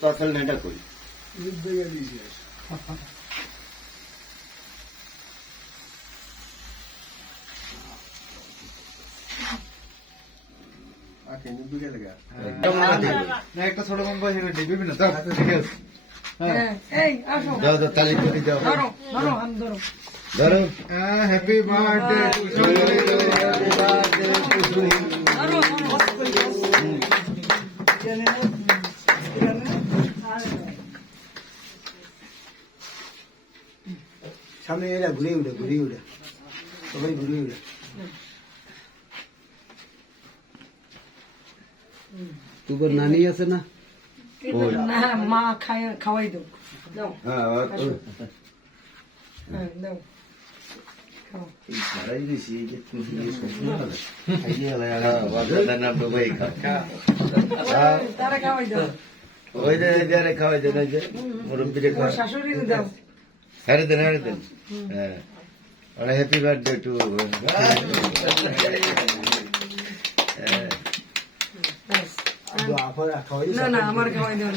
তো আসল নেটা কই একটা ছোট কম বয়স বিভিন্ন ঠিক আছে দাও দাও তালি করে দাও ধরো হ্যাপি বার্থডে সামনে এরা ঘুরে উঠে সবাই ঘুরে উঠে তোর নানি আছে না না মা খাওয়াই দাও দাও হ্যাঁ দাও খাও সারাই দিছি এই যে তুই খাইয়ে লাগা বাজার না ডুবাই খা তারা খাওয়াই দাও ওই যে যারে খাওয়াই দেন যে মুরব্বিরে ওর খাওয়া শাশুড়ি দাও হারে দেন হ্যাঁ আর হ্যাপি বার্থডে টু ব্যাস। খাওয়াই না না আমার খাওয়াই দাও